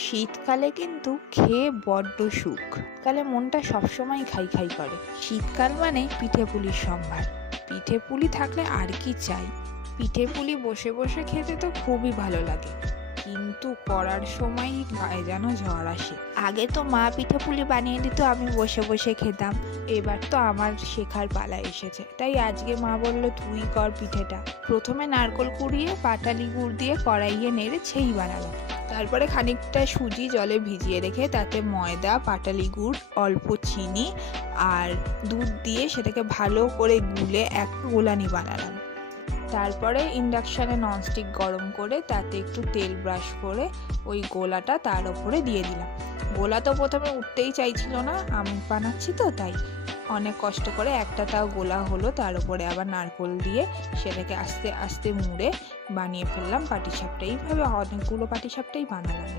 শীতকালে কিন্তু খেয়ে বড্ড সুখ। শীতকালে মনটা সবসময় খাই খাই করে। শীতকাল মানে পিঠে পুলির সম্ভার। পিঠে পুলি থাকলে আর কি চাই। পিঠে পুলি বসে বসে খেতে তো খুবই ভালো লাগে, কিন্তু করার সময় গায়ে যেন ঝড় আসে। আগে তো মা পিঠে পুলি বানিয়ে দিত, আমি বসে বসে খেতাম। এবার তো আমার শেখার পালা এসেছে, তাই আজকে মা বলল তুই কর পিঠেটা। প্রথমে নারকোল কুড়িয়ে পাটালি গুড় দিয়ে কড়াইয়ে নেড়ে ছেই বানালাম। তারপরে খানিকটা সুজি জলে ভিজিয়ে রেখে তাতে ময়দা, পাটালি গুড়, অল্প চিনি আর দুধ দিয়ে সেটাকে ভালো করে গুলে এক গোলানি বানালাম। তারপরে ইন্ডাকশানে ননস্টিক গরম করে তাতে একটু তেল ব্রাশ করে ওই গোলাটা তার ওপরে দিয়ে দিলাম। গোলা তো প্রথমে উঠতেই চাইছিল না, আমি বানাচ্ছি তো তাই। অনেক কষ্ট করে একটা তাও গোলা হলো, তার উপরে আবার নারকোল দিয়ে সেটাকে আস্তে আস্তে মুড়ে বানিয়ে ফেললাম পাটিসাপটা। এইভাবে অনেকগুলো পাটিসাপটাই বানালাম।